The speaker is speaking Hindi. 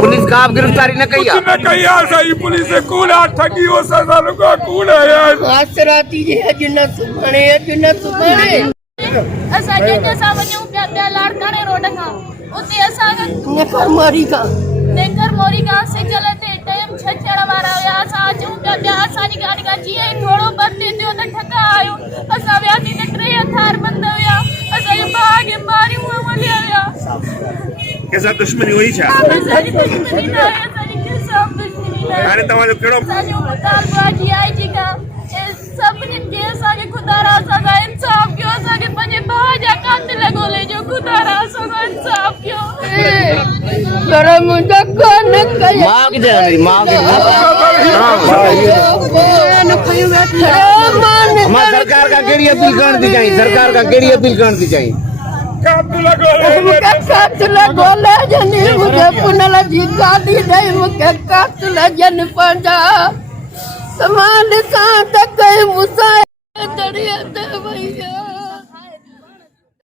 पुलिस का आप गिरफ्तारी न कई सही पुलिस से कौन आ ठगी हो सजा लगा कौन है यार आसराती जे जिन्ना सुभाणे असां जंहिंजे असां वञूं पिया लाड़काणे रोड खां उते असांखे नेकर मोरी खां सिग्नल ते टाइम 6 थियण वारा हुया असां अचूं पिया असांजी गाॾी खां जीअं ई थोरो परते थियो त ठका आयो असां वियासीं त 3 हथार बंद हुया असांजे भाउ खे मारियूं हलिया हुया कैसा दुश्मनी हुई छा असांजी दुश्मनी न आहे असांजी कंहिंसां दुश्मनी न आहे हाणे तव्हांजो कहिड़ो असांजो मुतालबो आहे जी आई जी खां सभिनी खे असांखे ख़ुदा रा असांखां इंसाफ़ कयो असांखे पंहिंजे भाउ जा कातिल ॻोल्हे जो ख़ुदा रा असांखां इंसाफ़ कयो पर मुंहिंजा कान कया मां की जानी मां की हमार सरकार का केड़ी अपील करण थी चाहिए सरकार का केड़ी अपील करण थी चाहिए कातिल ॻोल्हे जनी मुंहिंजे पुनल जी गाॾी ॾेई मूंखे कातिल जन पंहिंजा समान सां त कई